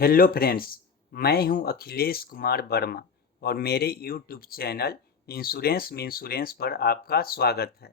Hello friends, मैं हूं अखिलेश कुमार वर्मा और मेरे यूट्यूब चैनल इंश्योरेंस में इंश्योरेंस पर आपका स्वागत है।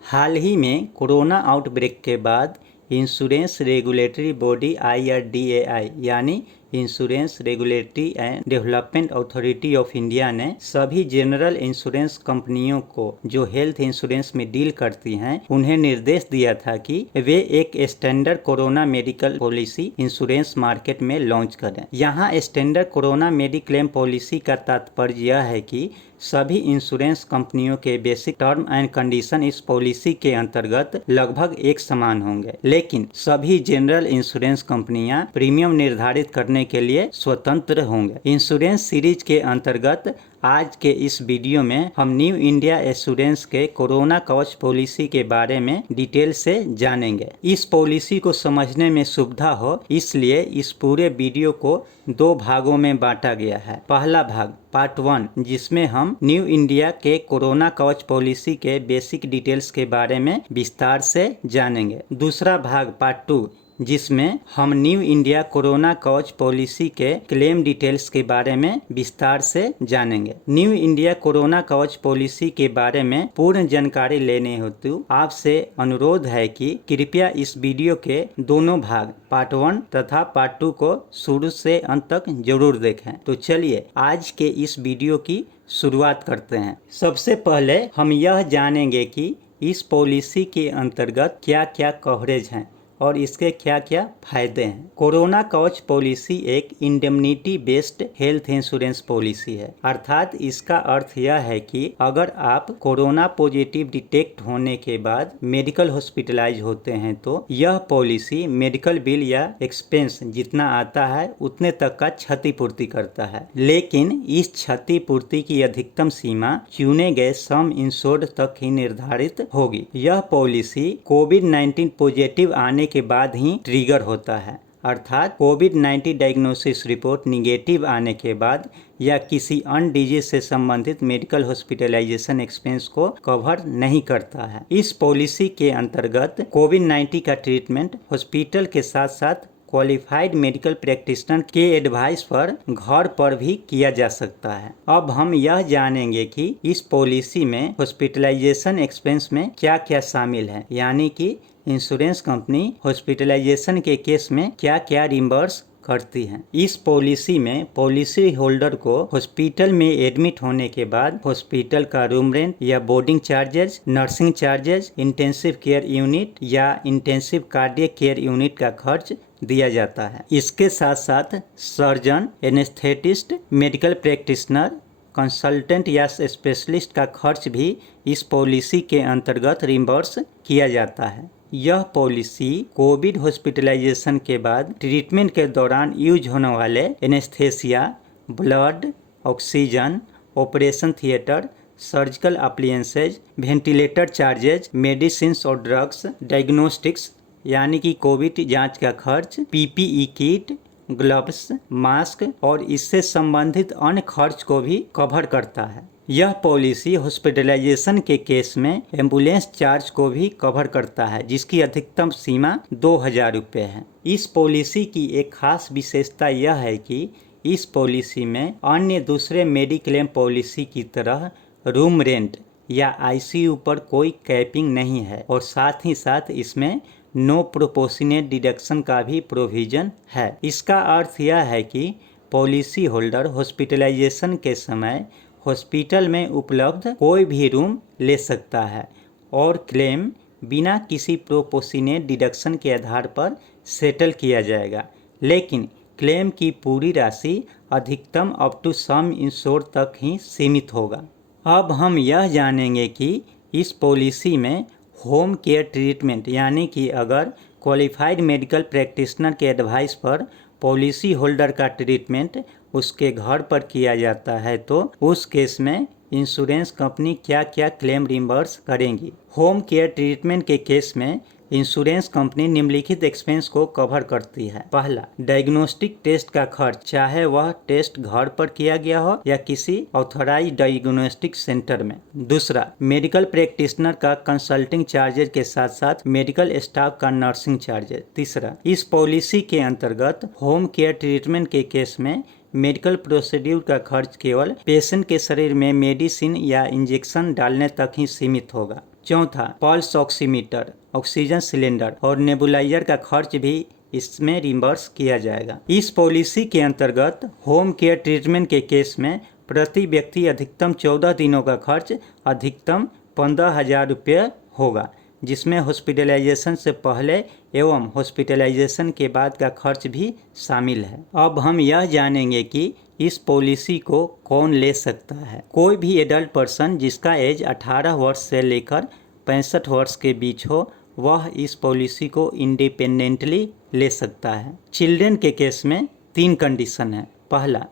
हाल ही में कोरोना आउटब्रेक के बाद इंश्योरेंस रेगुलेटरी बॉडी IRDAI यानी insurance regulatory and development authority of India ने सभी जनरल इंश्योरेंस कंपनियों को जो हेल्थ इंश्योरेंस में डील करती हैं उन्हें निर्देश दिया था कि वे एक standard corona medical policy insurance market में लॉन्च करें। यहाँ स्टैंडर्ड कोरोना मेडिक्लेम पॉलिसी का तात्पर्य यह है कि सभी इंश्योरेंस कंपनियों के बेसिक टर्म एंड कंडीशन इस पॉलिसी के अंतर्गत लगभग एक समान होंगे, लेकिन सभी जनरल इंश्योरेंस कंपनियां प्रीमियम निर्धारित करने के लिए स्वतंत्र होंगे। इंश्योरेंस सीरीज के अंतर्गत आज के इस वीडियो में हम न्यू इंडिया एश्योरेंस के कोरोना कवच पॉलिसी के बारे में डिटेल से जानेंगे। इस पॉलिसी को समझने में सुविधा हो इसलिए इस पूरे वीडियो को दो भागों में बांटा गया है। पहला भाग पार्ट 1 जिसमें हम न्यू इंडिया के कोरोना कवच पॉलिसी के बेसिक डिटेल्स के बारे में विस्तार से जानेंगे। दूसरा भाग पार्ट 2 जिसमें हम न्यू इंडिया कोरोना कवच पॉलिसी के क्लेम डिटेल्स के बारे में विस्तार से जानेंगे। न्यू इंडिया कोरोना कवच पॉलिसी के बारे में पूर्ण जानकारी लेने हेतु आपसे अनुरोध है कि कृपया इस वीडियो के दोनों भाग पार्ट 1 तथा पार्ट 2 को शुरू से अंत तक जरूर देखें। तो चलिए आज के इस वीडियो की शुरुआत करते हैं। सबसे पहले हम यह जानेंगे कि इस पॉलिसी के अंतर्गत क्या क्या कवरेज हैं और इसके क्या क्या फायदे हैं। कोरोना कवच पॉलिसी एक indemnity based health insurance policy है, अर्थात इसका अर्थ यह है कि अगर आप कोरोना पॉजिटिव डिटेक्ट होने के बाद मेडिकल हॉस्पिटलाइज होते हैं तो यह पॉलिसी मेडिकल बिल या एक्सपेंस जितना आता है उतने तक का क्षतिपूर्ति करता है, लेकिन इस क्षतिपूर्ति की अधिकतम सीमा चुने गए सम इंश्योर्ड तक ही निर्धारित होगी। यह पॉलिसी कोविड-19 पॉजिटिव आने के बाद ही ट्रिगर होता है, अर्थात कोविड-19 डायग्नोसिस रिपोर्ट निगेटिव आने के बाद या किसी अन्य डिजीज से संबंधित मेडिकल हॉस्पिटलाइजेशन एक्सपेंस को कवर नहीं करता है। इस पॉलिसी के अंतर्गत कोविड-19 का ट्रीटमेंट हॉस्पिटल के साथ साथ क्वालिफाइड मेडिकल प्रैक्टिशनर के एडवाइस पर घर पर भी किया जा सकता है। अब हम यह जानेंगे कि इस पॉलिसी में हॉस्पिटलाइजेशन एक्सपेंस में क्या क्या शामिल है, यानी कि इंश्योरेंस कंपनी हॉस्पिटलाइजेशन के केस में क्या क्या रिम्बर्स करती हैं। इस पॉलिसी में पॉलिसी होल्डर को हॉस्पिटल में एडमिट होने के बाद हॉस्पिटल का रूम रेंट या boarding charges, nursing charges, intensive care unit या इंटेंसिव कार्डियक केयर यूनिट का खर्च दिया जाता है। इसके साथ साथ surgeon, anaesthetist, medical practitioner, consultant या स्पेशलिस्ट का खर्च भी इस पॉलिसी के अंतर्गत रिम्बर्स किया जाता है। यह पॉलिसी कोविड हॉस्पिटलाइजेशन के बाद ट्रीटमेंट के दौरान यूज होने वाले anaesthesia, blood, oxygen, operation theatre, surgical appliances, ventilator charges, medicines और ड्रग्स, डायग्नोस्टिक्स यानी कि कोविड जांच का खर्च, PPE किट, ग्लव्स, मास्क और इससे संबंधित अन्य खर्च को भी कवर करता है। यह पॉलिसी हॉस्पिटलाइजेशन के केस में एम्बुलेंस चार्ज को भी कवर करता है, जिसकी अधिकतम सीमा 2000 रुपये है। इस पॉलिसी की एक खास विशेषता यह है कि इस पॉलिसी में अन्य दूसरे मेडिक्लेम पॉलिसी की तरह रूम रेंट या ICU पर कोई कैपिंग नहीं है और साथ ही साथ इसमें नो प्रोपोर्शनेट डिडक्शन का भी प्रोविजन है। इसका अर्थ यह है कि पॉलिसी होल्डर हॉस्पिटलाइजेशन के समय हॉस्पिटल में उपलब्ध कोई भी रूम ले सकता है और क्लेम बिना किसी प्रोपोर्शनेट डिडक्शन के आधार पर सेटल किया जाएगा, लेकिन क्लेम की पूरी राशि अधिकतम अप टू सम इंश्योर्ड तक ही सीमित होगा। अब हम यह जानेंगे कि इस पॉलिसी में होम केयर ट्रीटमेंट यानी कि अगर क्वालिफाइड मेडिकल प्रैक्टिशनर के एडवाइस पर पॉलिसी होल्डर का ट्रीटमेंट उसके घर पर किया जाता है तो उस केस में इंश्योरेंस कंपनी क्या क्या क्लेम रिम्बर्स करेंगी। होम केयर ट्रीटमेंट के केस में इंश्योरेंस कंपनी निम्नलिखित एक्सपेंस को कवर करती है। पहला, डायग्नोस्टिक टेस्ट का खर्च, चाहे वह टेस्ट घर पर किया गया हो या किसी ऑथराइज्ड डायग्नोस्टिक सेंटर में। दूसरा, मेडिकल प्रैक्टिशनर का कंसल्टिंग चार्जेज के साथ साथ मेडिकल स्टाफ का नर्सिंग चार्जेज। तीसरा, इस पॉलिसी के अंतर्गत होम केयर ट्रीटमेंट के केस में मेडिकल प्रोसीड्यूर का खर्च केवल पेशेंट के शरीर में मेडिसिन या इंजेक्शन डालने तक ही सीमित होगा। चौथा, पल्स ऑक्सीमीटर, ऑक्सीजन सिलेंडर और नेबुलाइजर का खर्च भी इसमें रिम्बर्स किया जाएगा। इस पॉलिसी के अंतर्गत होम केयर ट्रीटमेंट के केस में प्रति व्यक्ति अधिकतम 14 दिनों का खर्च अधिकतम 15,000 रुपये होगा, जिसमें हॉस्पिटलाइजेशन से पहले एवं हॉस्पिटलाइजेशन के बाद का खर्च भी शामिल है। अब हम यह जानेंगे कि इस पॉलिसी को कौन ले सकता है। कोई भी एडल्ट पर्सन जिसका एज 18 वर्ष से लेकर 65 वर्ष के बीच हो, वह इस पॉलिसी को इंडिपेंडेंटली ले सकता है। चिल्ड्रन के केस में 3 कंडीशन है। पहला,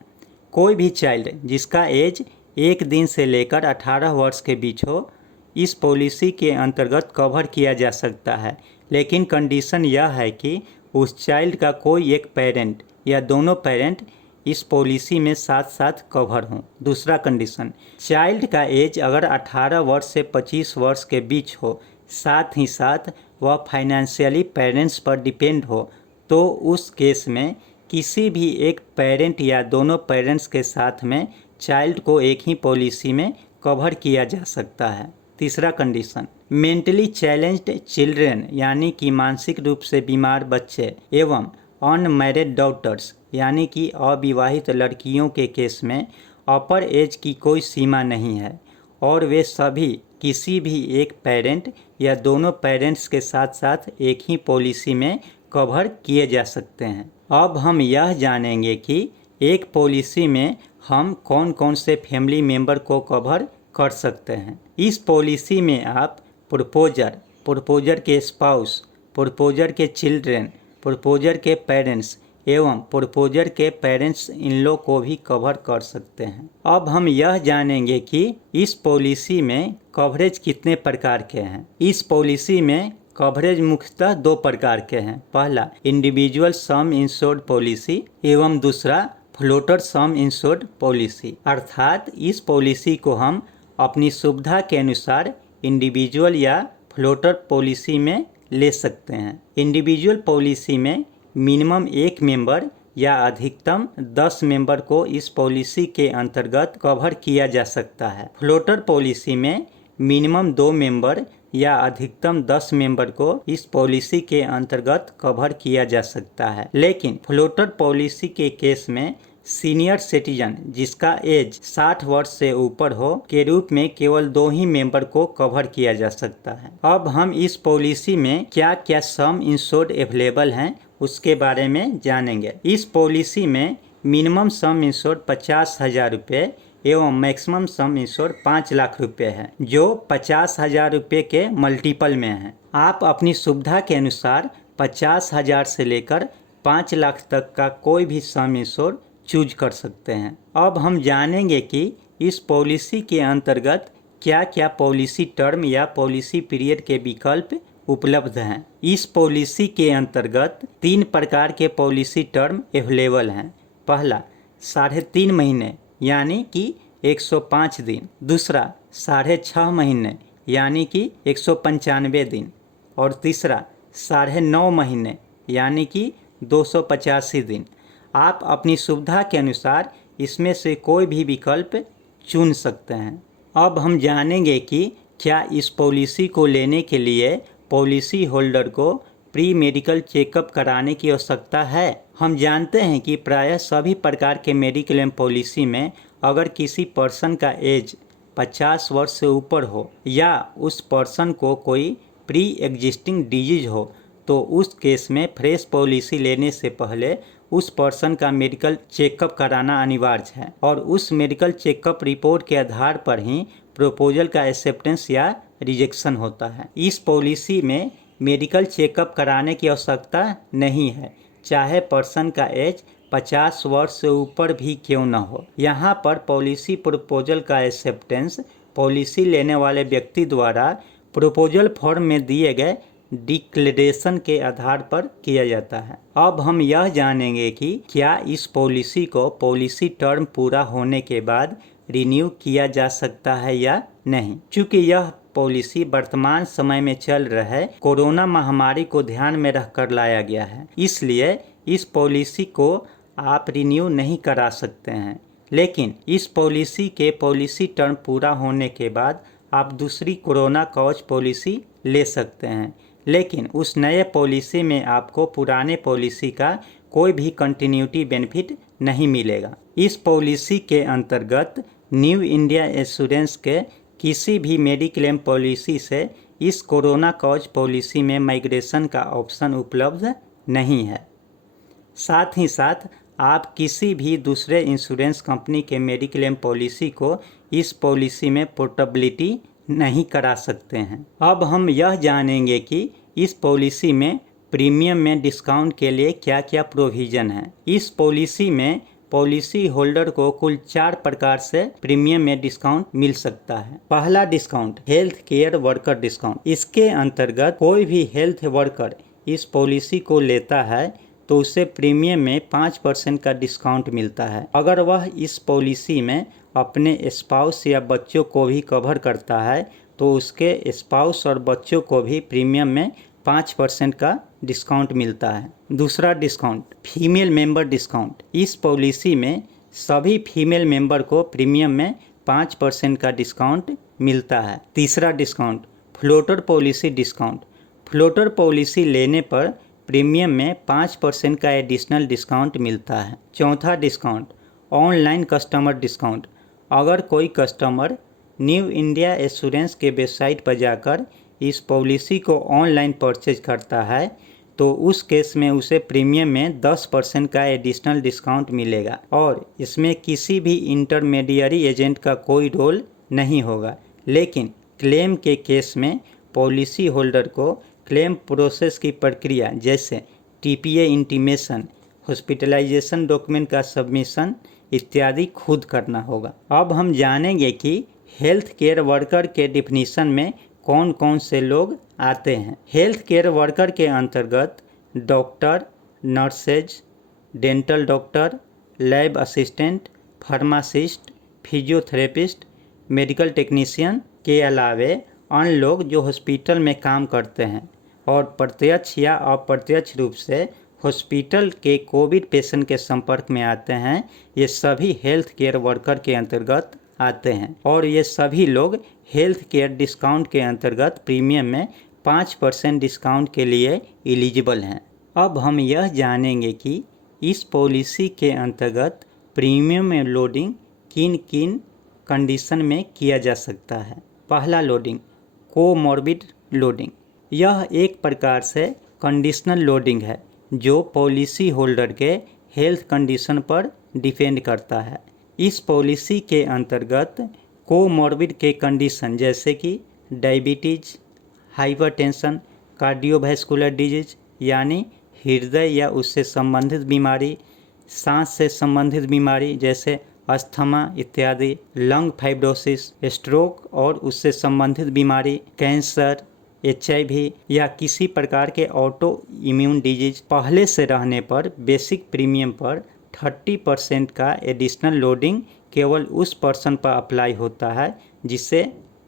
कोई भी चाइल्ड जिसका एज 1 दिन से लेकर 18 वर्ष के बीच हो, इस पॉलिसी के अंतर्गत कवर किया जा सकता है, लेकिन कंडीशन यह है कि उस चाइल्ड का कोई एक पेरेंट या दोनों पेरेंट इस पॉलिसी में साथ साथ कवर हों। दूसरा कंडीशन, चाइल्ड का एज अगर 18 वर्ष से 25 वर्ष के बीच हो, साथ ही साथ वह फाइनेंशियली पेरेंट्स पर डिपेंड हो, तो उस केस में किसी भी एक पेरेंट या दोनों पेरेंट्स के साथ में चाइल्ड को एक ही पॉलिसी में कवर किया जा सकता है। तीसरा कंडीशन, मेंटली चैलेंज्ड चिल्ड्रेन यानी कि मानसिक रूप से बीमार बच्चे एवं अनमैरिड डॉटर्स यानी कि अविवाहित लड़कियों के केस में अपर एज की कोई सीमा नहीं है और वे सभी किसी भी एक पेरेंट या दोनों पेरेंट्स के साथ साथ एक ही पॉलिसी में कवर किए जा सकते हैं। अब हम यह जानेंगे कि एक पॉलिसी में हम कौन कौन से फैमिली मेंबर को कवर कर सकते हैं। इस पॉलिसी में आप प्रोपोजर, प्रोपोजर के स्पाउस, प्रोपोजर के चिल्ड्रेन, प्रोपोजर के पेरेंट्स एवं प्रोपोजर के पेरेंट्स इन लोग को भी कवर कर सकते हैं। अब हम यह जानेंगे कि इस पॉलिसी में कवरेज कितने प्रकार के हैं। इस पॉलिसी में कवरेज मुख्यतः 2 प्रकार के हैं। पहला, इंडिविजुअल सम इंश्योर्ड पॉलिसी एवं दूसरा फ्लोटर सम इंश्योर्ड पॉलिसी। अर्थात इस पॉलिसी को हम अपनी सुविधा के अनुसार इंडिविजुअल या फ्लोटर पॉलिसी में ले सकते हैं। इंडिविजुअल पॉलिसी में मिनिमम 1 मेंबर या अधिकतम 10 मेंबर को इस पॉलिसी के अंतर्गत कवर किया जा सकता है। फ्लोटर पॉलिसी में मिनिमम 2 मेंबर या अधिकतम 10 मेंबर को इस पॉलिसी के अंतर्गत कवर किया जा सकता है। लेकिन फ्लोटर पॉलिसी के केस में सीनियर सिटीजन जिसका एज 60 वर्ष से ऊपर हो के रूप में केवल 2 ही मेंबर को कवर किया जा सकता है। अब हम इस पॉलिसी में क्या क्या सम इंश्योर्ड अवेलेबल हैं उसके बारे में जानेंगे। इस पॉलिसी में मिनिमम सम इंश्योर्ड 50,000 रुपये एवं मैक्सिमम सम इंश्योर्ड 5 लाख रुपये है, जो 50,000 रुपये के मल्टीपल में है। आप अपनी सुविधा के अनुसार 50,000 से लेकर 5 लाख तक का कोई भी सम इंश्योर्ड चूज कर सकते हैं। अब हम जानेंगे कि इस पॉलिसी के अंतर्गत क्या क्या पॉलिसी टर्म या पॉलिसी पीरियड के विकल्प उपलब्ध हैं। इस पॉलिसी के अंतर्गत 3 प्रकार के पॉलिसी टर्म अवेलेबल हैं। पहला, 3.5 महीने यानी कि 105 दिन। दूसरा, 6.5 महीने यानी कि 195 दिन। और तीसरा, 9.5 महीने यानी कि 285 दिन। आप अपनी सुविधा के अनुसार इसमें से कोई भी विकल्प चुन सकते हैं। अब हम जानेंगे कि क्या इस पॉलिसी को लेने के लिए पॉलिसी होल्डर को प्री मेडिकल चेकअप कराने की आवश्यकता है। हम जानते हैं कि प्रायः सभी प्रकार के मेडिक्लेम पॉलिसी में अगर किसी पर्सन का एज 50 वर्ष से ऊपर हो या उस पर्सन को कोई प्री एग्जिस्टिंग डिजीज हो, तो उस केस में फ्रेश पॉलिसी लेने से पहले उस पर्सन का मेडिकल चेकअप कराना अनिवार्य है और उस मेडिकल चेकअप रिपोर्ट के आधार पर ही प्रपोजल का एक्सेप्टेंस या रिजेक्शन होता है। इस पॉलिसी में मेडिकल चेकअप कराने की आवश्यकता नहीं है, चाहे पर्सन का एज 50 वर्ष से ऊपर भी क्यों न हो। यहाँ पर पॉलिसी प्रपोजल का एक्सेप्टेंस पॉलिसी लेने वाले व्यक्ति द्वारा प्रपोजल फॉर्म में दिए गए डिक्लेरेशन के आधार पर किया जाता है। अब हम यह जानेंगे कि क्या इस पॉलिसी को पॉलिसी टर्म पूरा होने के बाद रिन्यू किया जा सकता है या नहीं। चूँकि यह पॉलिसी वर्तमान समय में चल रहे कोरोना महामारी को ध्यान में रखकर लाया गया है, इसलिए इस पॉलिसी को आप रिन्यू नहीं करा सकते हैं। लेकिन इस पॉलिसी के पॉलिसी टर्म पूरा होने के बाद आप दूसरी कोरोना कवच पॉलिसी ले सकते हैं, लेकिन उस नए पॉलिसी में आपको पुराने पॉलिसी का कोई भी कंटिन्यूटी बेनिफिट नहीं मिलेगा। इस पॉलिसी के अंतर्गत न्यू इंडिया एश्योरेंस के किसी भी मेडिक्लेम पॉलिसी से इस कोरोना कवच पॉलिसी में माइग्रेशन का ऑप्शन उपलब्ध नहीं है। साथ ही साथ आप किसी भी दूसरे इंश्योरेंस कंपनी के मेडिक्लेम पॉलिसी को इस पॉलिसी में पोर्टेबिलिटी नहीं करा सकते हैं। अब हम यह जानेंगे कि इस पॉलिसी में प्रीमियम में डिस्काउंट के लिए क्या क्या प्रोविज़न है। इस पॉलिसी में पॉलिसी होल्डर को कुल 4 प्रकार से प्रीमियम में डिस्काउंट मिल सकता है। पहला discount health care worker discount. इसके अंतर्गत कोई भी हेल्थ वर्कर इस पॉलिसी को लेता है तो उसे प्रीमियम में 5% का डिस्काउंट मिलता है। अगर वह इस पॉलिसी में अपने स्पाउस या बच्चों को भी कवर करता है तो उसके स्पाउस और बच्चों को भी प्रीमियम में 5% का डिस्काउंट मिलता है। दूसरा डिस्काउंट फीमेल मेंबर डिस्काउंट। इस पॉलिसी में सभी फीमेल मेंबर को प्रीमियम में 5% का डिस्काउंट मिलता है। तीसरा discount floater policy discount. Floater policy लेने पर प्रीमियम में 5% का एडिशनल डिस्काउंट मिलता है। चौथा डिस्काउंट ऑनलाइन कस्टमर डिस्काउंट। अगर कोई कस्टमर न्यू इंडिया एश्योरेंस के वेबसाइट पर जाकर इस पॉलिसी को ऑनलाइन परचेज करता है तो उस केस में उसे प्रीमियम में 10% का एडिशनल डिस्काउंट मिलेगा और इसमें किसी भी इंटरमीडियरी एजेंट का कोई रोल नहीं होगा। लेकिन क्लेम के केस में पॉलिसी होल्डर को क्लेम प्रोसेस की प्रक्रिया जैसे टीपीए इंटीमेशन, हॉस्पिटलाइजेशन डॉक्यूमेंट का सबमिशन इत्यादि खुद करना होगा। अब हम जानेंगे कि हेल्थ केयर वर्कर के डिफिनीशन में कौन कौन से लोग आते हैं। हेल्थ केयर वर्कर के अंतर्गत doctor, nurses, dental doctor, lab assistant, pharmacist, physiotherapist, medical technician के अलावे अन्य लोग जो हॉस्पिटल में काम करते हैं और प्रत्यक्ष या अप्रत्यक्ष रूप से हॉस्पिटल के कोविड पेशेंट के संपर्क में आते हैं, ये सभी हेल्थ केयर वर्कर के अंतर्गत आते हैं और ये सभी लोग हेल्थ केयर डिस्काउंट के अंतर्गत प्रीमियम में 5% डिस्काउंट के लिए एलिजिबल हैं। अब हम यह जानेंगे कि इस पॉलिसी के अंतर्गत प्रीमियम में लोडिंग किन किन कंडीशन में किया जा सकता है। पहला लोडिंग कोमॉर्बिड लोडिंग। यह एक प्रकार से कंडीशनल लोडिंग है जो पॉलिसी होल्डर के हेल्थ कंडीशन पर डिपेंड करता है। इस पॉलिसी के अंतर्गत कोमॉर्बिड के कंडीशन जैसे कि डायबिटीज, हाइपरटेंशन, कार्डियोवैस्कुलर डिजीज यानी हृदय या उससे संबंधित बीमारी, सांस से संबंधित बीमारी जैसे अस्थमा इत्यादि, लंग फाइब्रोसिस, स्ट्रोक और उससे संबंधित बीमारी, कैंसर, HIV या किसी प्रकार के ऑटो इम्यून डिजीज पहले से रहने पर बेसिक प्रीमियम पर 30% का एडिशनल लोडिंग केवल उस पर्सन पर अप्लाई होता है जिसे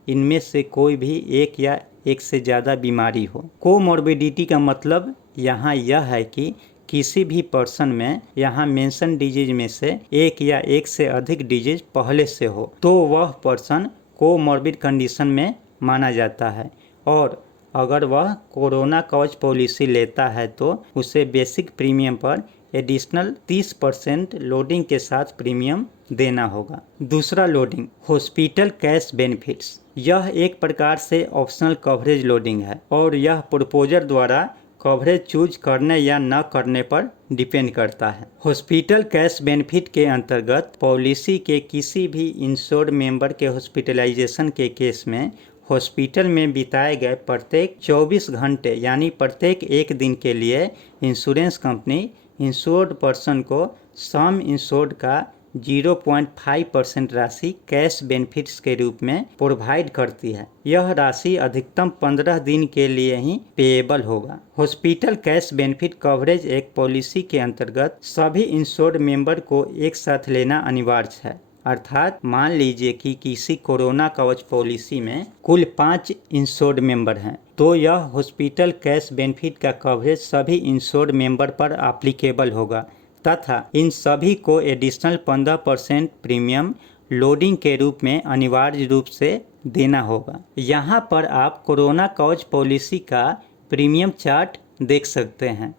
इनमें से कोई भी एक या एक से ज़्यादा बीमारी हो। कोमॉर्बिडिटी का मतलब यहाँ यह है कि किसी भी पर्सन में यहाँ मेंशन डिजीज में से एक या एक से अधिक डिजीज पहले से हो तो वह पर्सन कोमॉर्बिड कंडीशन में माना जाता है और अगर वह कोरोना कवच पॉलिसी लेता है तो उसे बेसिक प्रीमियम पर एडिशनल 30% लोडिंग के साथ प्रीमियम देना होगा। दूसरा लोडिंग हॉस्पिटल कैश बेनिफिट्स। यह एक प्रकार से ऑप्शनल कवरेज लोडिंग है और यह प्रपोजर द्वारा कवरेज चूज करने या न करने पर डिपेंड करता है। हॉस्पिटल कैश बेनिफिट के अंतर्गत पॉलिसी के किसी भी इंश्योर्ड मेंबर के हॉस्पिटलाइजेशन के केस में हॉस्पिटल में बिताए गए प्रत्येक 24 घंटे यानी प्रत्येक एक दिन के लिए इंश्योरेंस कंपनी इंश्योर्ड पर्सन को सम इंश्योर्ड का 0.5% राशि कैश बेनिफिट्स के रूप में प्रोवाइड करती है। यह राशि अधिकतम 15 दिन के लिए ही पेएबल होगा। हॉस्पिटल कैश बेनिफिट कवरेज एक पॉलिसी के अंतर्गत सभी इंश्योर्ड मेंबर को एक साथ लेना अनिवार्य है। अर्थात मान लीजिए कि किसी कोरोना कवच पॉलिसी में कुल 5 इंश्योर्ड मेंबर हैं, तो यह हॉस्पिटल कैश बेनिफिट का कवरेज सभी इंश्योर्ड मेंबर पर एप्लीकेबल होगा तथा इन सभी को एडिशनल 15% प्रीमियम लोडिंग के रूप में अनिवार्य रूप से देना होगा। यहाँ पर आप कोरोना कवच पॉलिसी का प्रीमियम चार्ट देख सकते हैं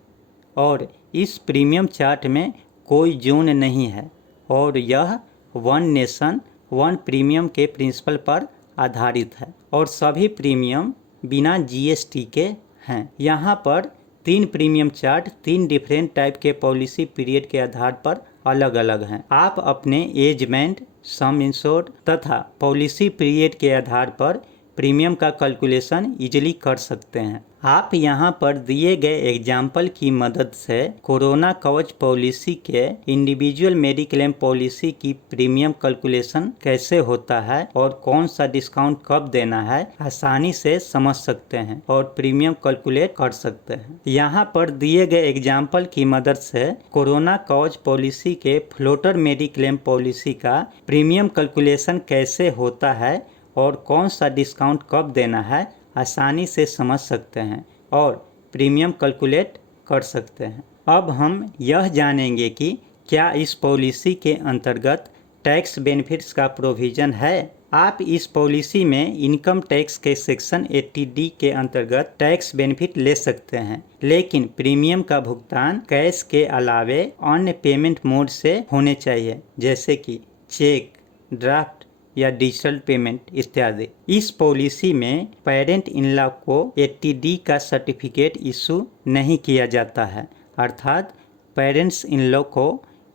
और इस प्रीमियम चार्ट में कोई जोन नहीं है और यह वन नेशन वन प्रीमियम के प्रिंसिपल पर आधारित है और सभी प्रीमियम बिना जीएसटी के हैं। यहाँ पर 3 प्रीमियम चार्ट 3 डिफरेंट टाइप के पॉलिसी पीरियड के आधार पर अलग अलग हैं। आप अपने एज बैंड, सम इंश्योर्ड तथा पॉलिसी पीरियड के आधार पर प्रीमियम का कैलकुलेशन इजीली कर सकते हैं। आप यहाँ पर दिए गए एग्जाम्पल की मदद से कोरोना कवच पॉलिसी के इंडिविजुअल मेडिक्लेम पॉलिसी की प्रीमियम कैलकुलेशन कैसे होता है और कौन सा डिस्काउंट कब देना है आसानी से समझ सकते हैं और प्रीमियम कैलकुलेट कर सकते हैं। यहाँ पर दिए गए एग्जाम्पल की मदद से कोरोना कवच पॉलिसी के फ्लोटर मेडिक्लेम पॉलिसी का प्रीमियम कैलकुलेशन कैसे होता है और कौन सा डिस्काउंट कब देना है आसानी से समझ सकते हैं और प्रीमियम कैलकुलेट कर सकते हैं। अब हम यह जानेंगे कि क्या इस पॉलिसी के अंतर्गत टैक्स बेनिफिट्स का प्रोविज़न है। आप इस पॉलिसी में इनकम टैक्स के सेक्शन 80D के अंतर्गत टैक्स बेनिफिट ले सकते हैं, लेकिन प्रीमियम का भुगतान कैश के अलावे अन्य पेमेंट मोड से होने चाहिए, जैसे कि चेक, ड्राफ्ट या डिजिटल पेमेंट इत्यादि। इस पॉलिसी में पेरेंट इन लॉ को 80D का सर्टिफिकेट इशू नहीं किया जाता है, अर्थात पेरेंट्स इन लॉ को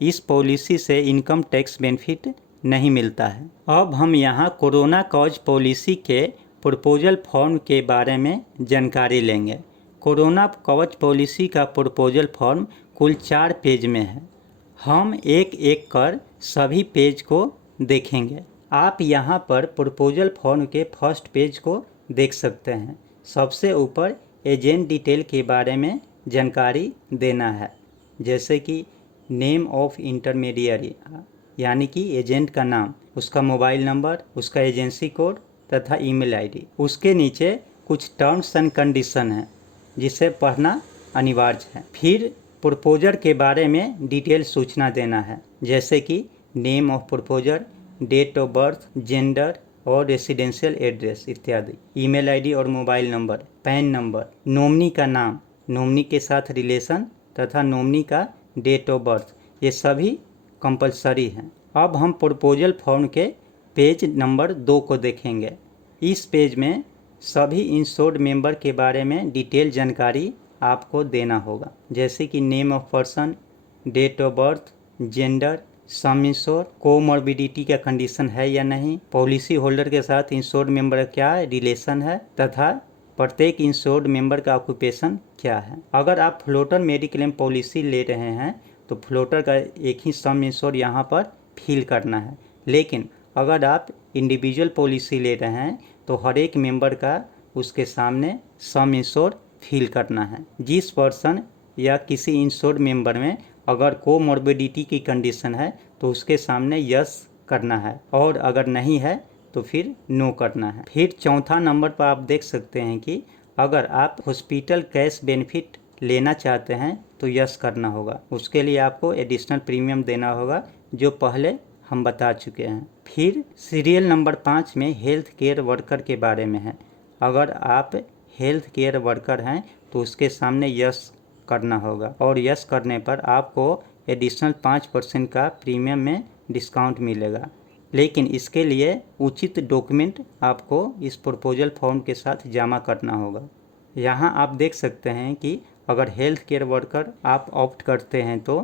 इस पॉलिसी से इनकम टैक्स बेनिफिट नहीं मिलता है। अब हम यहाँ कोरोना कवच पॉलिसी के प्रपोजल फॉर्म के बारे में जानकारी लेंगे। कोरोना कवच पॉलिसी का प्रपोजल फॉर्म कुल 4 पेज में है। हम एक एक कर सभी पेज को देखेंगे। आप यहाँ पर प्रपोजल फॉर्म के फर्स्ट पेज को देख सकते हैं। सबसे ऊपर एजेंट डिटेल के बारे में जानकारी देना है, जैसे कि नेम ऑफ इंटरमीडियरी यानी कि एजेंट का नाम, उसका मोबाइल नंबर, उसका एजेंसी कोड तथा ईमेल आईडी। उसके नीचे कुछ टर्म्स एंड कंडीशन हैं जिसे पढ़ना अनिवार्य है। फिर प्रपोजर के बारे में डिटेल सूचना देना है, जैसे कि name of proposer, date of birth, gender और रेसिडेंशियल एड्रेस इत्यादि, ईमेल आईडी और mobile number, PAN number, nominee का नाम, नॉमिनी के साथ रिलेशन तथा नॉमिनी का डेट ऑफ बर्थ, ये सभी कंपलसरी हैं। अब हम प्रपोजल फॉर्म के पेज नंबर 2 को देखेंगे। इस पेज में सभी इंश्योर्ड मेंबर के बारे में डिटेल जानकारी आपको देना होगा, जैसे कि name of person, date of birth, gender, sum insure, comorbidity का कंडीशन है या नहीं, पॉलिसी होल्डर के साथ इंश्योर्ड मेंबर का क्या रिलेशन है तथा प्रत्येक इंश्योर्ड मेंबर का ऑक्यूपेशन क्या है। अगर आप फ्लोटर मेडिक्लेम पॉलिसी ले रहे हैं तो फ्लोटर का एक ही सम इंश्योर यहाँ पर फिल करना है, लेकिन अगर आप इंडिविजुअल पॉलिसी ले रहे हैं तो हर एक मेंबर का उसके सामने सम इंश्योर फिल करना है। जिस पर्सन या किसी इंश्योर्ड मेंबर में अगर कोमॉर्बिडिटी की कंडीशन है तो उसके सामने यस करना है और अगर नहीं है तो फिर नो करना है। फिर चौथा नंबर पर आप देख सकते हैं कि अगर आप हॉस्पिटल कैश बेनिफिट लेना चाहते हैं तो यस करना होगा। उसके लिए आपको एडिशनल प्रीमियम देना होगा जो पहले हम बता चुके हैं। फिर सीरियल नंबर 5 में हेल्थ केयर वर्कर के बारे में है। अगर आप हेल्थ केयर वर्कर हैं तो उसके सामने यस करना होगा और यस करने पर आपको एडिशनल 5% का प्रीमियम में डिस्काउंट मिलेगा, लेकिन इसके लिए उचित डॉक्यूमेंट आपको इस प्रपोजल फॉर्म के साथ जमा करना होगा। यहाँ आप देख सकते हैं कि अगर हेल्थ केयर वर्कर आप ऑप्ट करते हैं तो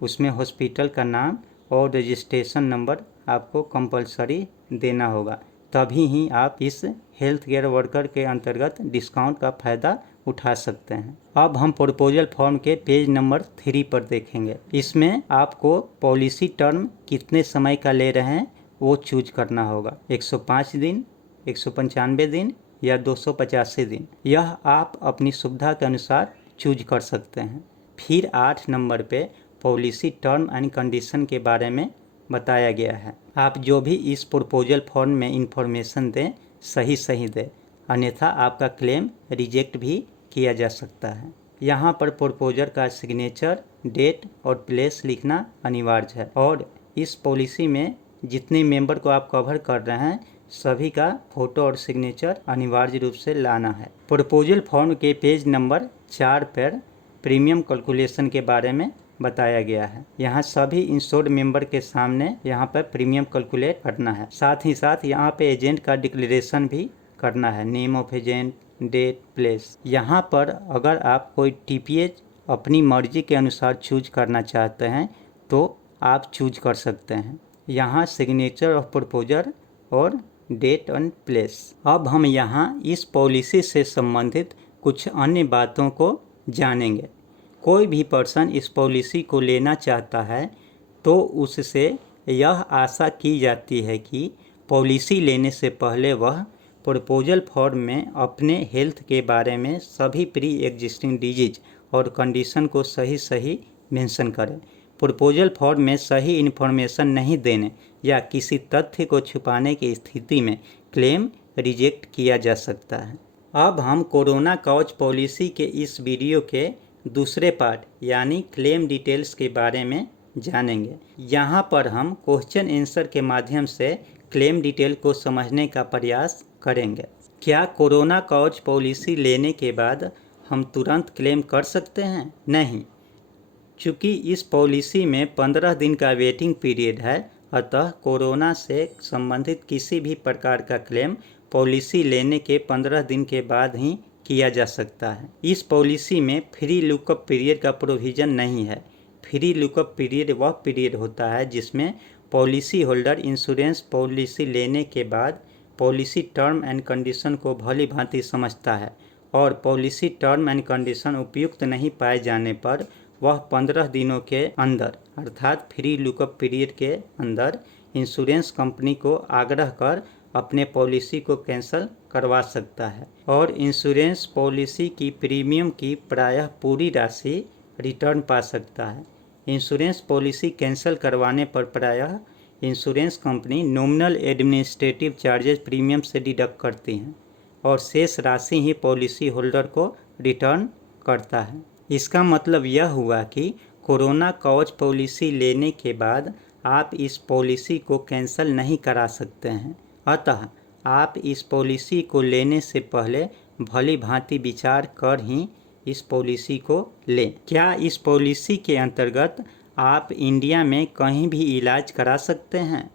उसमें हॉस्पिटल का नाम और रजिस्ट्रेशन नंबर आपको कंपलसरी देना होगा, तभी ही आप इस हेल्थ केयर वर्कर के अंतर्गत डिस्काउंट का फ़ायदा उठा सकते हैं। अब हम प्रपोजल फॉर्म के पेज नंबर 3 पर देखेंगे। इसमें आपको पॉलिसी टर्म कितने समय का ले रहे हैं वो चूज करना होगा, 105 दिन, 195 दिन या 285 दिन। यह आप अपनी सुविधा के अनुसार चूज कर सकते हैं। फिर 8 नंबर पे पॉलिसी टर्म एंड कंडीशन के बारे में बताया गया है। आप जो भी इस प्रपोजल फॉर्म में इंफॉर्मेशन दें सही दें, अन्यथा आपका क्लेम रिजेक्ट भी किया जा सकता है। यहाँ पर प्रपोजर का सिग्नेचर, डेट और प्लेस लिखना अनिवार्य है और इस पॉलिसी में जितने मेंबर को आप कवर कर रहे हैं सभी का फोटो और सिग्नेचर अनिवार्य रूप से लाना है। प्रपोजल फॉर्म के पेज नंबर 4 पर प्रीमियम कैलकुलेशन के बारे में बताया गया है। यहाँ सभी इंश्योर्ड मेंबर के सामने यहाँ पर प्रीमियम कैलकुलेट करना है। साथ ही साथ यहाँ पे एजेंट का डिक्लेरेशन भी करना है, name of agent, date, place. यहाँ पर अगर आप कोई टीपीएच अपनी मर्जी के अनुसार चूज करना चाहते हैं तो आप चूज कर सकते हैं। यहाँ सिग्नेचर ऑफ प्रपोजर और डेट एंड प्लेस। अब हम यहाँ इस पॉलिसी से संबंधित कुछ अन्य बातों को जानेंगे। कोई भी पर्सन इस पॉलिसी को लेना चाहता है तो उससे यह आशा की जाती है कि पॉलिसी लेने से पहले वह प्रपोजल फॉर्म में अपने हेल्थ के बारे में सभी प्री एग्जिस्टिंग डिजीज और कंडीशन को सही मेंशन करें। प्रपोजल फॉर्म में सही इन्फॉर्मेशन नहीं देने या किसी तथ्य को छुपाने की स्थिति में क्लेम रिजेक्ट किया जा सकता है। अब हम कोरोना कवच पॉलिसी के इस वीडियो के दूसरे पार्ट यानी क्लेम डिटेल्स के बारे में जानेंगे। यहाँ पर हम क्वेश्चन आंसर के माध्यम से क्लेम डिटेल को समझने का प्रयास करेंगे। क्या कोरोना कवच पॉलिसी लेने के बाद हम तुरंत क्लेम कर सकते हैं? नहीं, चूँकि इस पॉलिसी में 15 दिन का वेटिंग पीरियड है, अतः कोरोना से संबंधित किसी भी प्रकार का क्लेम पॉलिसी लेने के 15 दिन के बाद ही किया जा सकता है। इस पॉलिसी में फ्री लुकअप पीरियड का प्रोविज़न नहीं है। फ्री लुकअप पीरियड वह पीरियड होता है जिसमें पॉलिसी होल्डर इंश्योरेंस पॉलिसी लेने के बाद पॉलिसी टर्म एंड कंडीशन को भली भांति समझता है और पॉलिसी टर्म एंड कंडीशन उपयुक्त नहीं पाए जाने पर वह 15 दिनों के अंदर अर्थात फ्री लुकअप पीरियड के अंदर इंश्योरेंस कंपनी को आग्रह कर अपने पॉलिसी को कैंसिल करवा सकता है और इंश्योरेंस पॉलिसी की प्रीमियम की प्रायः पूरी राशि रिटर्न पा सकता है। इंश्योरेंस पॉलिसी कैंसिल करवाने पर प्रायः insurance company nominal administrative charges premium से डिडक्ट करती हैं और शेष राशि ही पॉलिसी होल्डर को रिटर्न करता है। इसका मतलब यह हुआ कि कोरोना कवच पॉलिसी लेने के बाद आप इस पॉलिसी को कैंसिल नहीं करा सकते हैं। अतः आप इस पॉलिसी को लेने से पहले भली भांति विचार कर ही इस पॉलिसी को लें। क्या इस पॉलिसी के अंतर्गत आप इंडिया में कहीं भी इलाज करा सकते हैं?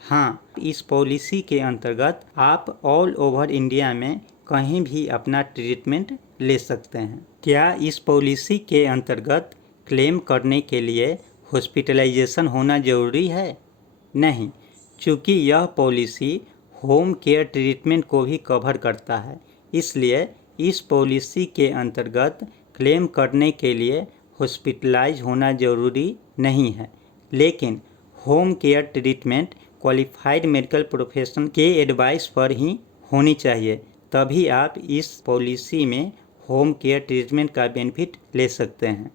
हाँ, इस पॉलिसी के अंतर्गत आप ऑल ओवर इंडिया में कहीं भी अपना ट्रीटमेंट ले सकते हैं। क्या इस पॉलिसी के अंतर्गत क्लेम करने के लिए हॉस्पिटलाइजेशन होना जरूरी है? नहीं, चूँकि यह पॉलिसी होम केयर ट्रीटमेंट को भी कवर करता है, इसलिए इस पॉलिसी के अंतर्गत क्लेम करने के लिए हॉस्पिटलाइज होना जरूरी नहीं है। लेकिन home care treatment qualified medical professional के एडवाइस पर ही होनी चाहिए, तभी आप इस पॉलिसी में होम केयर ट्रीटमेंट का बेनिफिट ले सकते हैं।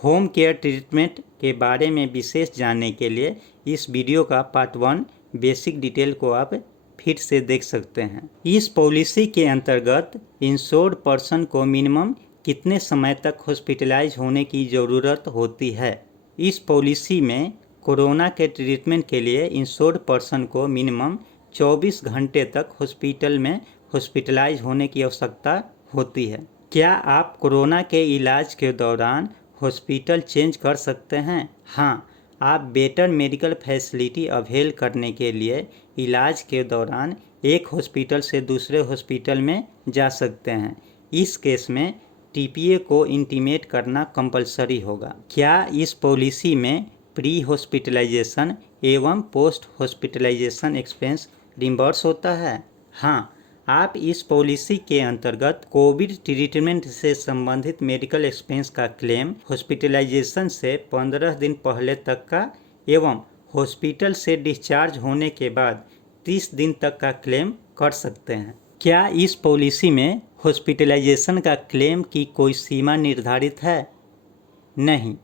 होम केयर ट्रीटमेंट के बारे में विशेष जानने के लिए इस वीडियो का पार्ट 1 बेसिक डिटेल को आप फिर से देख सकते हैं। इस पॉलिसी के अंतर्गत इंश्योर्ड पर्सन को मिनिमम कितने समय तक हॉस्पिटलाइज होने की ज़रूरत होती है? इस पॉलिसी में कोरोना के ट्रीटमेंट के लिए इंश्योर्ड पर्सन को मिनिमम 24 घंटे तक हॉस्पिटल में हॉस्पिटलाइज होने की आवश्यकता होती है। क्या आप कोरोना के इलाज के दौरान हॉस्पिटल चेंज कर सकते हैं? हाँ, आप बेटर मेडिकल फैसिलिटी अवेल करने के लिए इलाज के दौरान एक हॉस्पिटल से दूसरे हॉस्पिटल में जा सकते हैं। इस केस में टीपीए को इंटीमेट करना कंपलसरी होगा। क्या इस पॉलिसी में प्री हॉस्पिटलाइजेशन एवं पोस्ट हॉस्पिटलाइजेशन एक्सपेंस रिम्बर्स होता है? हाँ, आप इस पॉलिसी के अंतर्गत कोविड ट्रीटमेंट से संबंधित मेडिकल एक्सपेंस का क्लेम हॉस्पिटलाइजेशन से 15 दिन पहले तक का एवं हॉस्पिटल से डिस्चार्ज होने के बाद 30 दिन तक का क्लेम कर सकते हैं। क्या इस पॉलिसी में हॉस्पिटलाइजेशन का क्लेम की कोई सीमा निर्धारित है? नहीं,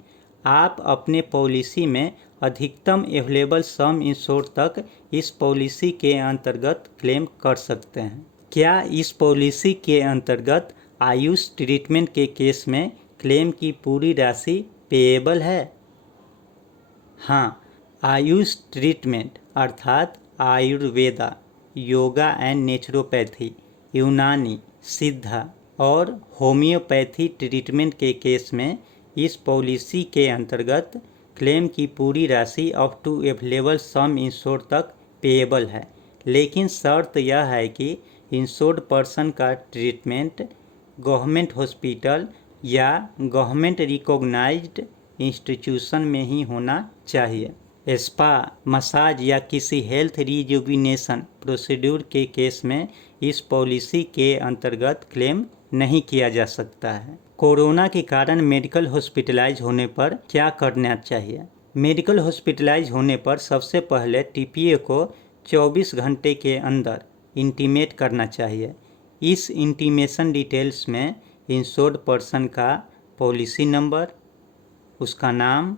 आप अपने पॉलिसी में अधिकतम अवेलेबल सम इंश्योर्ड तक इस पॉलिसी के अंतर्गत क्लेम कर सकते हैं। क्या इस पॉलिसी के अंतर्गत आयुष ट्रीटमेंट के केस में क्लेम की पूरी राशि पेएबल है? हाँ, आयुष ट्रीटमेंट अर्थात आयुर्वेदा, योगा एंड नेचुरोपैथी, यूनानी, सिद्धा और होम्योपैथी ट्रीटमेंट के केस में इस पॉलिसी के अंतर्गत क्लेम की पूरी राशि up to available sum insured तक पेएबल है, लेकिन शर्त यह है कि इंश्योर्ड पर्सन का ट्रीटमेंट गवर्नमेंट हॉस्पिटल या गवर्नमेंट रिकॉग्नाइज्ड इंस्टीट्यूशन में ही होना चाहिए। स्पा, मसाज या किसी हेल्थ रिजुविनेशन प्रोसीड्यूर के केस में इस पॉलिसी के अंतर्गत क्लेम नहीं किया जा सकता है। कोरोना के कारण मेडिकल हॉस्पिटलाइज होने पर क्या करना चाहिए? मेडिकल हॉस्पिटलाइज होने पर सबसे पहले टीपीए को 24 घंटे के अंदर इंटीमेट करना चाहिए। इस इंटीमेशन डिटेल्स में इंश्योर्ड पर्सन का पॉलिसी नंबर, उसका नाम,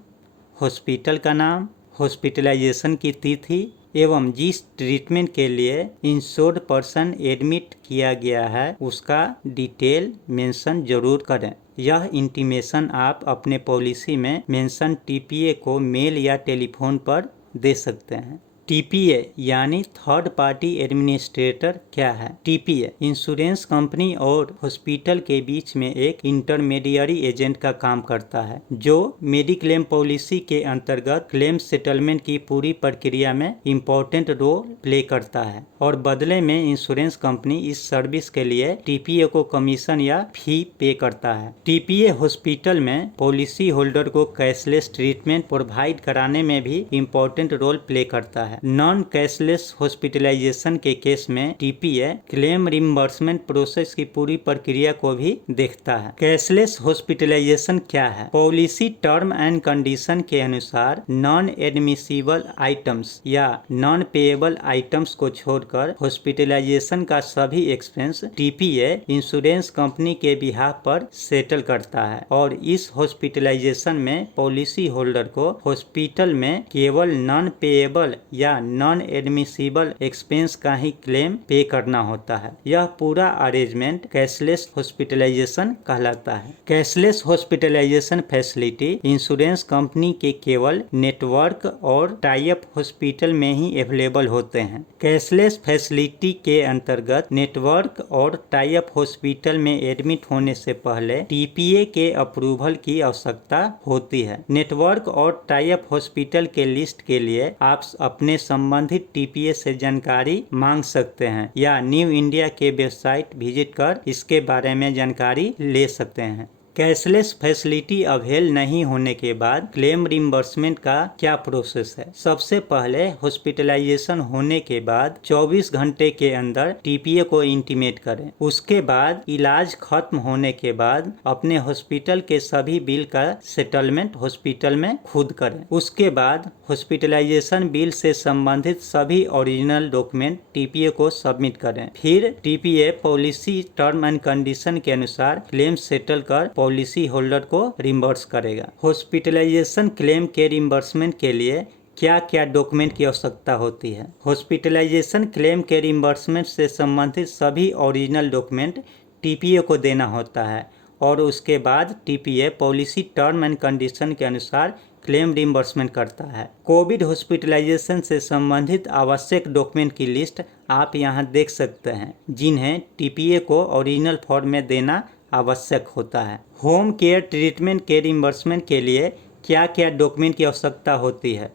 हॉस्पिटल का नाम, हॉस्पिटलाइजेशन की तिथि एवं जिस ट्रीटमेंट के लिए इंश्योर्ड पर्सन एडमिट किया गया है उसका डिटेल मेंशन जरूर करें। यह इंटीमेशन आप अपने पॉलिसी में मेंशन टीपीए को मेल या टेलीफोन पर दे सकते हैं। टीपीए यानी थर्ड पार्टी एडमिनिस्ट्रेटर क्या है? टीपीए इंश्योरेंस कंपनी और हॉस्पिटल के बीच में एक इंटरमीडियरी एजेंट का काम करता है जो मेडिक्लेम पॉलिसी के अंतर्गत क्लेम सेटलमेंट की पूरी प्रक्रिया में इम्पोर्टेंट रोल प्ले करता है और बदले में इंश्योरेंस कंपनी इस सर्विस के लिए टीपीए को कमीशन या फी पे करता है। टीपीए हॉस्पिटल में पॉलिसी होल्डर को कैशलेस ट्रीटमेंट प्रोवाइड कराने में भी इम्पोर्टेंट रोल प्ले करता है। नॉन कैशलेस हॉस्पिटलाइजेशन के केस में टीपीए क्लेम रिम्बर्समेंट प्रोसेस की पूरी प्रक्रिया को भी देखता है। कैशलेस हॉस्पिटलाइजेशन क्या है? पॉलिसी टर्म एंड कंडीशन के अनुसार नॉन एडमिसिबल आइटम्स या नॉन पेएबल आइटम्स को छोड़कर हॉस्पिटलाइजेशन का सभी एक्सपेंस टीपीए इंश्योरेंस कंपनी के बिहाफ पर सेटल करता है और इस हॉस्पिटलाइजेशन में पॉलिसी होल्डर को हॉस्पिटल में केवल नॉन पेएबल या नॉन एडमिसिबल एक्सपेंस का ही क्लेम पे करना होता है। यह पूरा अरेंजमेंट कैशलेस हॉस्पिटलाइजेशन कहलाता है। Cashless hospitalisation facility insurance company के केवल नेटवर्क और टाई अप हॉस्पिटल में ही अवेलेबल होते हैं। कैशलेस फैसिलिटी के अंतर्गत नेटवर्क और टाई अप हॉस्पिटल में एडमिट होने से पहले टीपीए के अप्रूवल की आवश्यकता होती है। नेटवर्क और टाई अप हॉस्पिटल के लिस्ट के लिए आप अपने संबंधित टीपीए से जानकारी मांग सकते हैं या न्यू इंडिया के वेबसाइट विजिट कर इसके बारे में जानकारी ले सकते हैं। कैशलेस फैसिलिटी अवेल नहीं होने के बाद क्लेम रिम्बर्समेंट का क्या प्रोसेस है? सबसे पहले हॉस्पिटलाइजेशन होने के बाद 24 घंटे के अंदर टीपीए को इंटीमेट करें। उसके बाद इलाज खत्म होने के बाद अपने हॉस्पिटल के सभी बिल का सेटलमेंट हॉस्पिटल में खुद करें। उसके बाद हॉस्पिटलाइजेशन बिल से संबंधित सभी ओरिजिनल डॉक्यूमेंट टीपीए को सबमिट करें। फिर TPA policy term and condition के अनुसार क्लेम सेटल कर पॉलिसी होल्डर को रिम्बर्स करेगा। हॉस्पिटलाइजेशन क्लेम के रिम्बर्समेंट के लिए क्या क्या डॉक्यूमेंट की आवश्यकता होती है? हॉस्पिटलाइजेशन क्लेम के रिम्बर्समेंट से संबंधित सभी ओरिजिनल डॉक्यूमेंट टीपीए को देना होता है और उसके बाद TPA policy term and condition के अनुसार क्लेम रिम्बर्समेंट करता है। कोविड हॉस्पिटलाइजेशन से संबंधित आवश्यक डॉक्यूमेंट की लिस्ट आप यहाँ देख सकते हैं जिन्हें टीपीए को ओरिजिनल फॉर्म में देना आवश्यक होता है। होम केयर ट्रीटमेंट के रिम्बर्समेंट के लिए क्या क्या डॉक्यूमेंट की आवश्यकता होती है?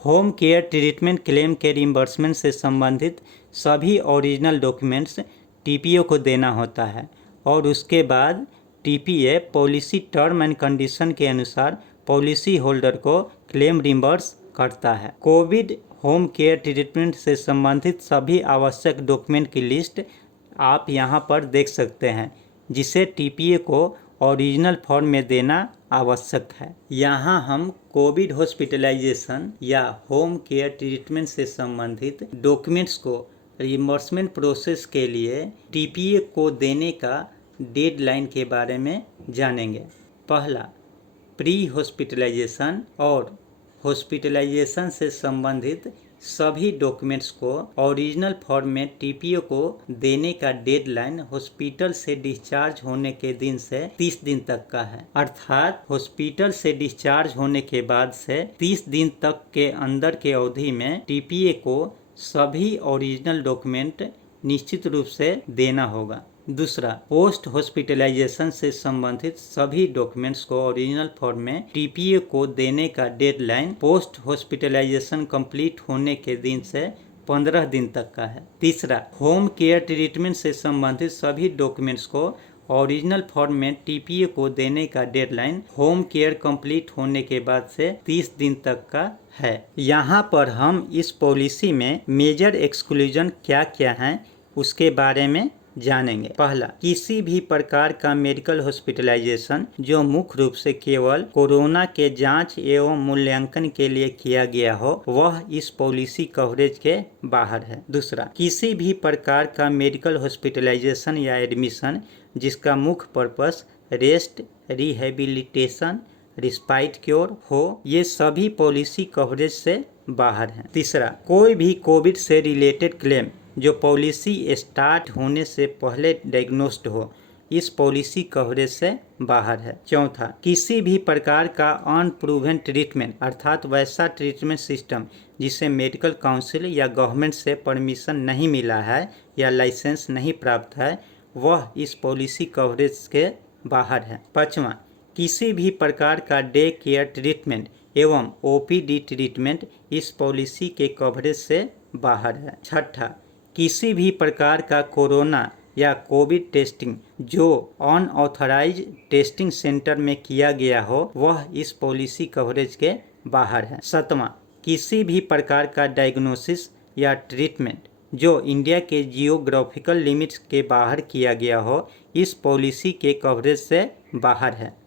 होम केयर ट्रीटमेंट क्लेम के रिम्बर्समेंट से संबंधित सभी ओरिजिनल डॉक्यूमेंट्स टीपीए को देना होता है और उसके बाद TPA policy term and condition के अनुसार पॉलिसी होल्डर को क्लेम रिम्बर्स करता है। कोविड होम केयर ट्रीटमेंट से संबंधित सभी आवश्यक डॉक्यूमेंट की लिस्ट आप यहाँ पर देख सकते हैं, जिसे टीपीए को ओरिजिनल फॉर्म में देना आवश्यक है। यहाँ हम कोविड हॉस्पिटलाइजेशन या होम केयर ट्रीटमेंट से संबंधित डॉक्यूमेंट्स को रिइंबर्समेंट प्रोसेस के लिए टीपीए को देने का डेडलाइन के बारे में जानेंगे। पहला, प्री हॉस्पिटलाइजेशन और हॉस्पिटलाइजेशन से संबंधित सभी डॉक्यूमेंट्स को ओरिजिनल फॉर्म में टीपीए को देने का डेडलाइन हॉस्पिटल से डिस्चार्ज होने के दिन से 30 दिन तक का है। अर्थात हॉस्पिटल से डिस्चार्ज होने के बाद से 30 दिन तक के अंदर के अवधि में टीपीए को सभी ओरिजिनल डॉक्यूमेंट निश्चित रूप से देना होगा। दूसरा, पोस्ट हॉस्पिटलाइजेशन से संबंधित सभी डॉक्यूमेंट्स को ओरिजिनल फॉर्म में टीपीए को देने का डेडलाइन पोस्ट हॉस्पिटलाइजेशन कंप्लीट होने के दिन से 15 दिन तक का है। तीसरा, होम केयर ट्रीटमेंट से संबंधित सभी डॉक्यूमेंट्स को ओरिजिनल फॉर्म में टीपीए को देने का डेडलाइन होम केयर कंप्लीट होने के बाद से 30 दिन तक का है। यहाँ पर हम इस पॉलिसी में मेजर एक्सक्लूजन क्या क्या हैं उसके बारे में जानेंगे। पहला, किसी भी प्रकार का मेडिकल हॉस्पिटलाइजेशन जो मुख्य रूप से केवल कोरोना के जांच एवं मूल्यांकन के लिए किया गया हो, वह इस पॉलिसी कवरेज के बाहर है। दूसरा, किसी भी प्रकार का मेडिकल हॉस्पिटलाइजेशन या एडमिशन जिसका मुख्य purpose rest, rehabilitation, respite cure हो, ये सभी पॉलिसी कवरेज से बाहर हैं। तीसरा, कोई भी कोविड से रिलेटेड क्लेम जो पॉलिसी स्टार्ट होने से पहले डायग्नोस्ड हो, इस पॉलिसी कवरेज से बाहर है। चौथा, किसी भी प्रकार का अनप्रूवन ट्रीटमेंट अर्थात वैसा ट्रीटमेंट सिस्टम जिसे मेडिकल काउंसिल या गवर्नमेंट से परमिशन नहीं मिला है या लाइसेंस नहीं प्राप्त है, वह इस पॉलिसी कवरेज के बाहर है। पाँचवा, किसी भी प्रकार का डे केयर ट्रीटमेंट एवं ओपीडी ट्रीटमेंट इस पॉलिसी के कवरेज से बाहर है। छठा, किसी भी प्रकार का कोरोना या कोविड टेस्टिंग जो अनऑथराइज टेस्टिंग सेंटर में किया गया हो, वह इस पॉलिसी कवरेज के बाहर है। सातवां, किसी भी प्रकार का डायग्नोसिस या ट्रीटमेंट जो इंडिया के जियोग्राफिकल लिमिट्स के बाहर किया गया हो, इस पॉलिसी के कवरेज से बाहर है।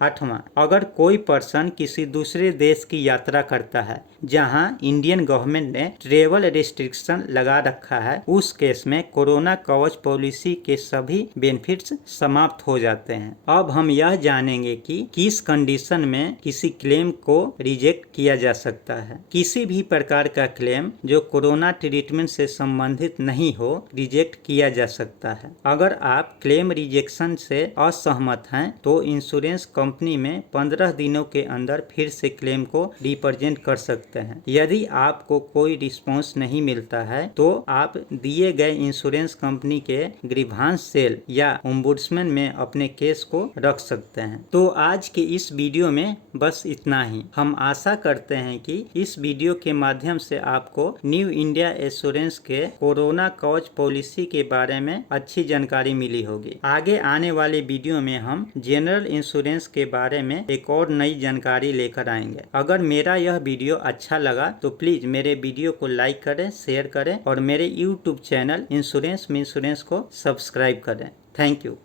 आठवां, अगर कोई पर्सन किसी दूसरे देश की यात्रा करता है जहां इंडियन गवर्नमेंट ने ट्रेवल रिस्ट्रिक्शन लगा रखा है, उस केस में कोरोना कवच पॉलिसी के सभी बेनिफिट्स समाप्त हो जाते हैं। अब हम यह जानेंगे कि किस कंडीशन में किसी क्लेम को रिजेक्ट किया जा सकता है। किसी भी प्रकार का क्लेम जो कोरोना ट्रीटमेंट से संबंधित नहीं हो, रिजेक्ट किया जा सकता है। अगर आप क्लेम रिजेक्शन से असहमत हैं तो इंश्योरेंस कंपनी में 15 दिनों के अंदर फिर से क्लेम को रिप्रेजेंट कर सकते हैं। यदि आपको कोई रिस्पॉन्स नहीं मिलता है तो आप दिए गए इंश्योरेंस कंपनी के ग्रीवांस सेल या ओम्बुड्समैन में अपने केस को रख सकते हैं। तो आज के इस वीडियो में बस इतना ही। हम आशा करते हैं कि इस वीडियो के माध्यम से आपको न्यू इंडिया एश्योरेंस के कोरोना कवच पॉलिसी के बारे में अच्छी जानकारी मिली होगी। आगे आने वाले वीडियो में हम जनरल इंश्योरेंस के बारे में एक और नई जानकारी लेकर आएंगे। अगर मेरा यह वीडियो अच्छा लगा तो प्लीज मेरे वीडियो को लाइक करें, शेयर करें और मेरे YouTube चैनल इंश्योरेंस में इंश्योरेंस को सब्सक्राइब करें। Thank you.